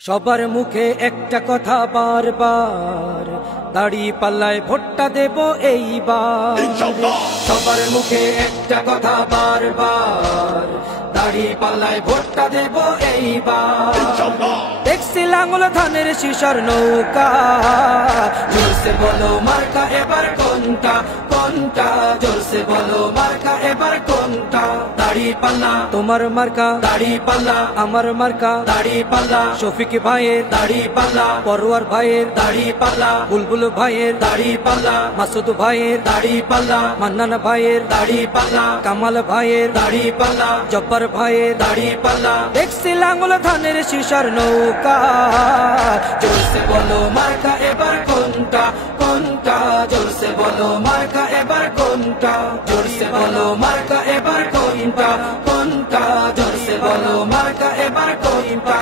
সবার মুখে একটা কথা বারবার, দাড়ি পাল্লায় ভোটটা দেব এইবার। সবার মুখে একটা কথা বারবার, দাড়ি পাল্লায় ভোটটা দেব এইবার। দেখছি লাঙ্গল ধানের শিশার নৌকা, জোরসে বলো মার্কা এবার কোনটা কোনটা, জোরসে বলো মার্কা এবার কোনটা। দাড়ি পাল্লা তোমার মার্কা, দাড়ি পাল্লা আমার মার্কা, দাড়ি পাল্লা শফিক ভাইয়ের দাড়ি পাল্লা, পরোয়ার ভাইয়ের দাড়ি পাল্লা, বুলবুল ভাইয়ের দাড়ি পাল্লা, মাসুদ ভাইয়ের দাড়ি পাল্লা, মান্নান ভাইয়ের দাড়ি পাল্লা, কামাল ভাইয়ের দাড়ি পাল্লা, জব্বার ভাইয়ের দাড়ি পাল্লা। দেখছি লাঙ্গল ধানের শিশার নৌকা, জোরসে বলো মার্কা এবার কোনটা কোনটা, জোরসে বলো মার্কা এবার কোনটা, জোরসে বলো মার্কা এবার কোনটা কোনটা, জোরসে বলো মার্কা এবার কোনটা।